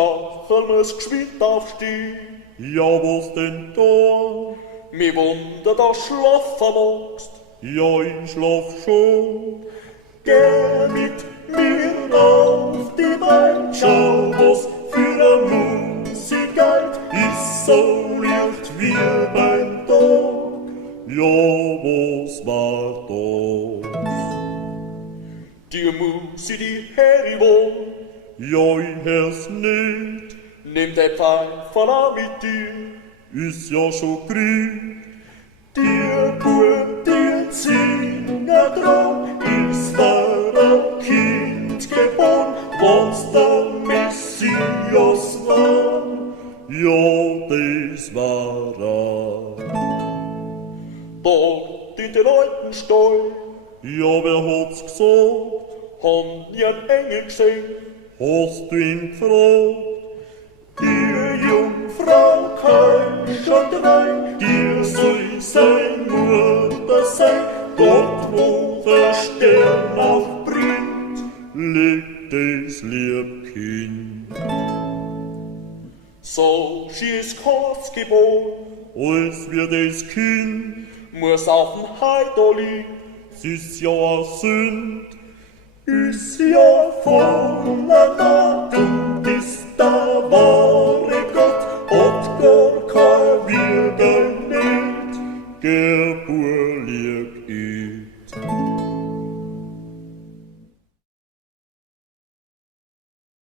Stachel muss geschwind aufstehen. Ja, was denn da? Mi Wunder, da schlafen magst. Ja, ich schlaf schon. Geh mit mir auf die Welt, schau, was für eine Musik geht. Ist so licht wie beim Tag. Ja, was war das? Die Musik, die hör ich wohl. Ja, ich hör's nicht. Nimm den Pfeifer an mit dir. Ist ja schon krieg. Die Buben, die singen dran, ist der Kind geboren, was der Messias war. Ja, das war er. Dort in den alten Stall Ja, wer hat's gesagt? haben die einen Engel gesehen. Hast du ihn gefragt? Die Jungfrau kann schon rein, die soll sein Mutter sein, dort wo der Stern aufbringt. Liegt das lieb Kind. So schießt Kors geboren, Als wir das Kind, muss auf dem Heidel liegen. es ist ja eine Sünd. Ist ja voller Naht und ist der wahre Gott, hat gar